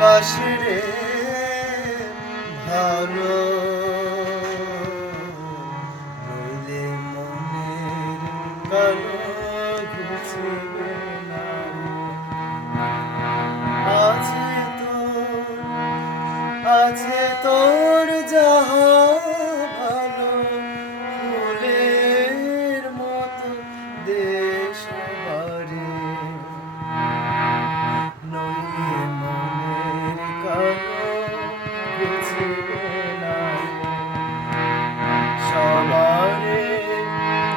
বাসিরে ভালো। নইলে মনের কালো আছে তো আছে তো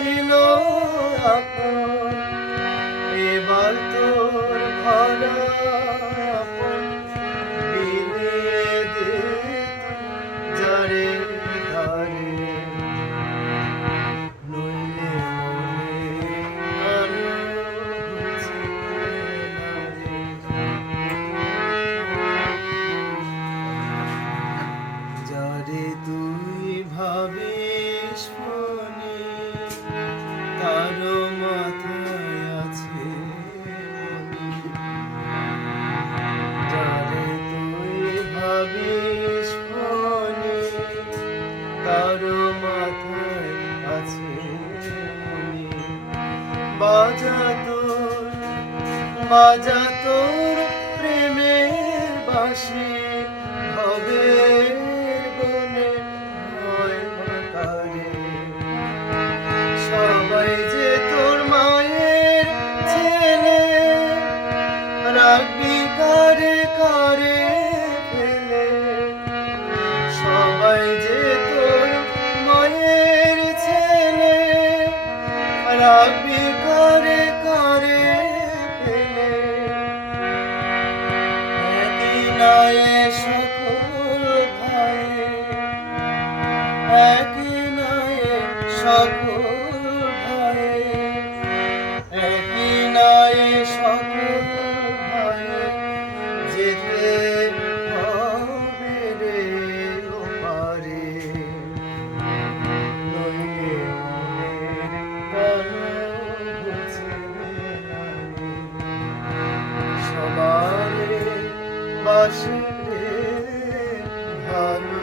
ছিল এবার তোর ভরা মাজা তোর মাজা তোর প্রেমে বাসি হবে বনে হয় সবাই যে তোর মায়ের ছেলে, রাখবি করে করে şimdi harun